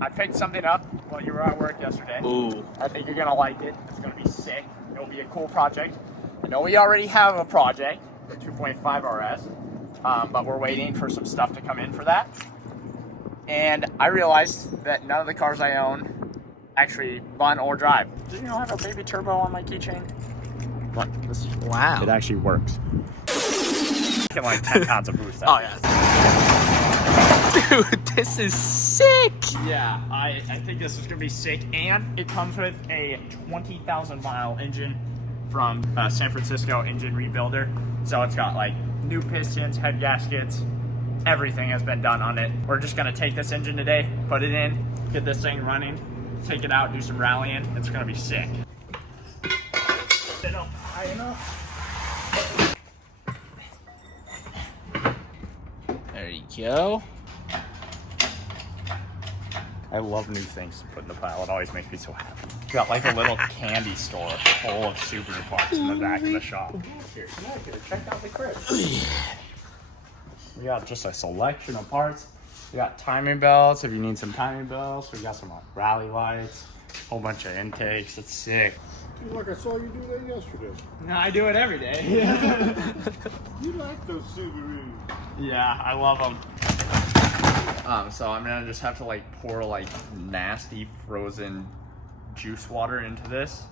I picked something up while you were at work yesterday. Ooh. I think you're gonna like it. It's gonna be sick. It'll be a cool project. I know we already have a project, the 2.5 RS, but we're waiting for some stuff to come in for that. And I realized that none of the cars I own actually run or drive. Do you know I have a baby turbo on my keychain? Look, this is, Wow. it actually works. Get like 10 pounds of boost out. Oh yeah. Dude, this is sick. Yeah, I think this is gonna be sick, and it comes with a 20,000 mile engine from San Francisco engine rebuilder. So it's got like new pistons, head gaskets, everything has been done on it. We're just gonna take this engine today, put it in, get this thing running, take it out, do some rallying. It's gonna be sick. Sit up high enough. There you go. I love new things to put in the pile. It always makes me so happy. We got like a little candy store full of Subaru parts in the back of the shop. Here, check out the crib. We got just a selection of parts. We got timing belts if you need some timing belts. We got some rally lights, a whole bunch of intakes. It's sick. Dude, look, I saw you do that yesterday. No, I do it every day. You like those Subarus. Yeah, I love them. So I'm gonna just have to like pour like nasty frozen juice water into this.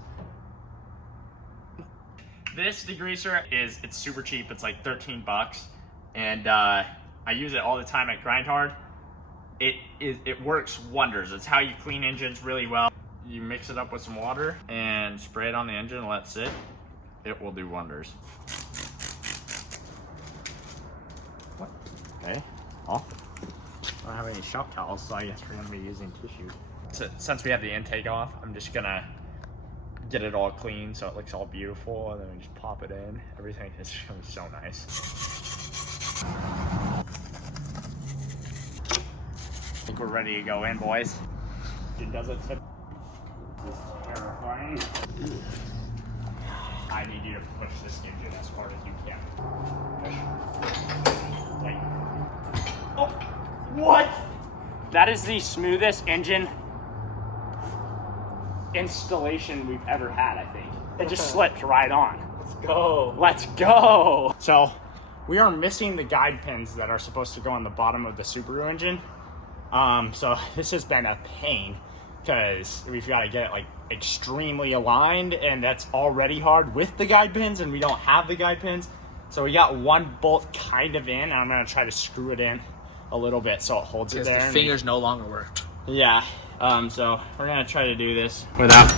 This degreaser it's super cheap. It's like 13 bucks, and I use it all the time at Grind Hard. It works wonders. It's how you clean engines really well. You mix it up with some water and spray it on the engine and let it sit. It will do wonders. What? Okay. Off. I don't have any shop towels, so I guess we're gonna be using tissue. So, since we have the intake off, I'm just gonna get it all clean so it looks all beautiful, and then we just pop it in. Everything is gonna be so nice. I think we're ready to go in, boys. It does it. This is terrifying. I need you to push this engine as hard as you can. Push. Wait. Oh! What? That is the smoothest engine installation we've ever had, I think. It just slipped right on. Let's go. Let's go. So we are missing the guide pins that are supposed to go on the bottom of the Subaru engine. So this has been a pain because we've got to get it like extremely aligned, and that's already hard with the guide pins, and we don't have the guide pins. So we got one bolt kind of in, and I'm gonna try to screw it in a little bit so it holds it there. The fingers no longer worked. Yeah. So we're gonna try to do this without.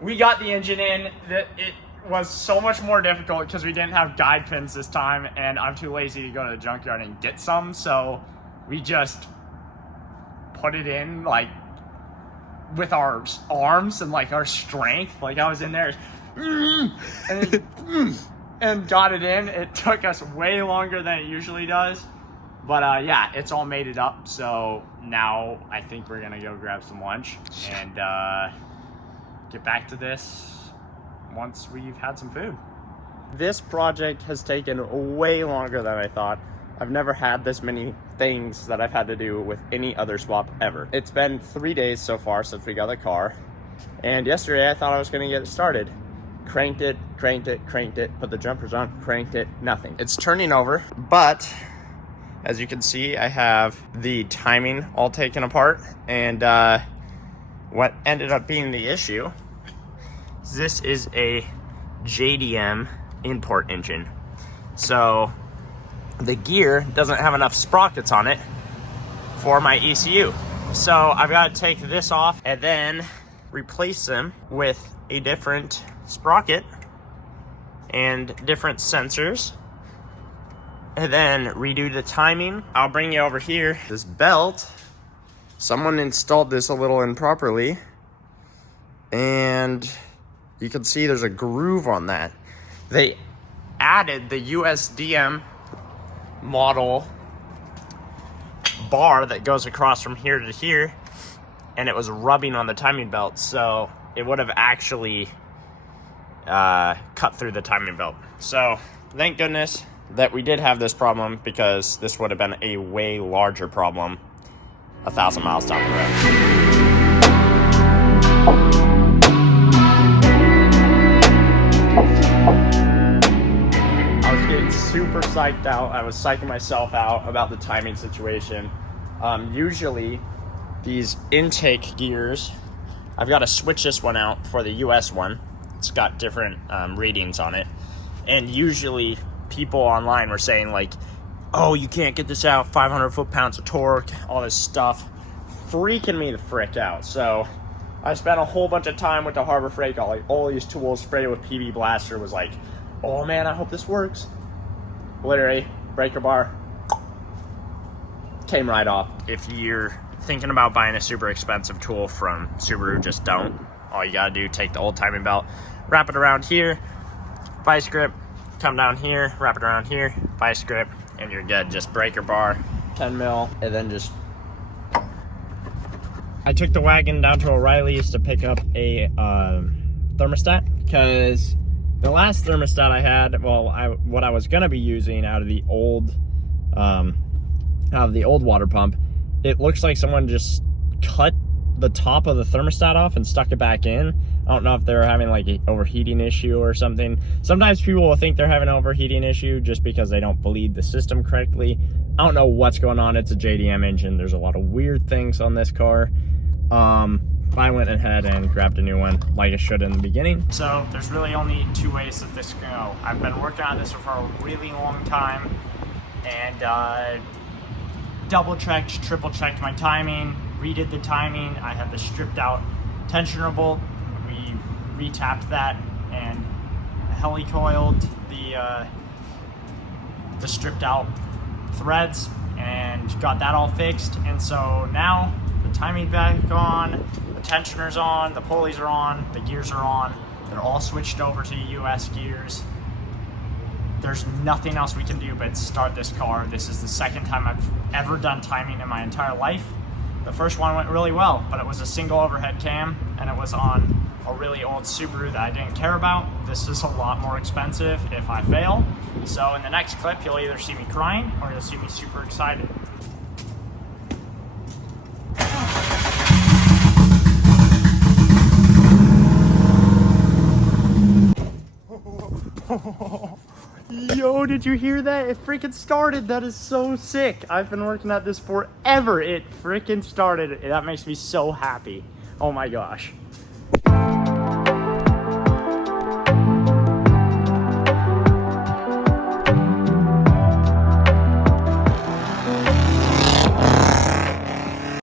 We got the engine in. It was so much more difficult because we didn't have guide pins this time, and I'm too lazy to go to the junkyard and get some. So we just put it in like with our arms and like our strength. Like I was in there and got it in. It took us way longer than it usually does. But yeah, it's all made it up. So now I think we're gonna go grab some lunch and get back to this once we've had some food. This project has taken way longer than I thought. I've never had this many things that I've had to do with any other swap ever. It's been 3 days so far since we got the car. And yesterday I thought I was gonna get it started. Cranked it, put the jumpers on, cranked it, nothing. It's turning over, but as you can see, I have the timing all taken apart, and what ended up being the issue is this is a JDM import engine. So the gear doesn't have enough sprockets on it for my ECU. So I've got to take this off and then replace them with a different sprocket and different sensors, and then redo the timing. I'll bring you over here. This belt, someone installed this a little improperly, and you can see there's a groove on that. They added the USDM model bar that goes across from here to here, and it was rubbing on the timing belt, so it would have actually cut through the timing belt. So thank goodness that we did have this problem, because this would have been a way larger problem 1,000 miles down the road. I was getting super psyched out. I was psyching myself out about the timing situation. Usually, these intake gears, I've got to switch this one out for the US one. It's got different readings on it. And usually, people online were saying, like, oh, you can't get this out, 500 foot-pounds of torque, all this stuff. Freaking me the frick out. So, I spent a whole bunch of time with the Harbor Freight, got like all these tools, sprayed it with PB Blaster, was like, oh man, I hope this works. Literally, breaker bar came right off. If you're thinking about buying a super expensive tool from Subaru, just don't. All you gotta do, take the old timing belt, wrap it around here, vice grip, come down here, wrap it around here, vice grip, and you're good. Just breaker bar, 10 mil, and then just... I took the wagon down to O'Reilly's to pick up a thermostat, because the last thermostat I had, what I was gonna be using out of the old water pump, it looks like someone just cut the top of the thermostat off and stuck it back in. I don't know if they're having like an overheating issue or something. Sometimes people will think they're having an overheating issue just because they don't bleed the system correctly. I don't know what's going on. It's a JDM engine. There's a lot of weird things on this car. I went ahead and grabbed a new one like I should in the beginning. So there's really only two ways that this can go. I've been working on this for a really long time, and double checked, triple checked my timing, redid the timing. I had the stripped out tensioner bolt. We retapped that and helicoiled the stripped out threads and got that all fixed. And so now the timing back on, the tensioner's on, the pulleys are on, the gears are on. They're all switched over to US gears. There's nothing else we can do but start this car. This is the second time I've ever done timing in my entire life. The first one went really well, but it was a single overhead cam, and it was on a really old Subaru that I didn't care about. This is a lot more expensive if I fail. So in the next clip, you'll either see me crying or you'll see me super excited. Yo, did you hear that? It freaking started. That is so sick. I've been working at this forever. It freaking started. That makes me so happy. Oh my gosh.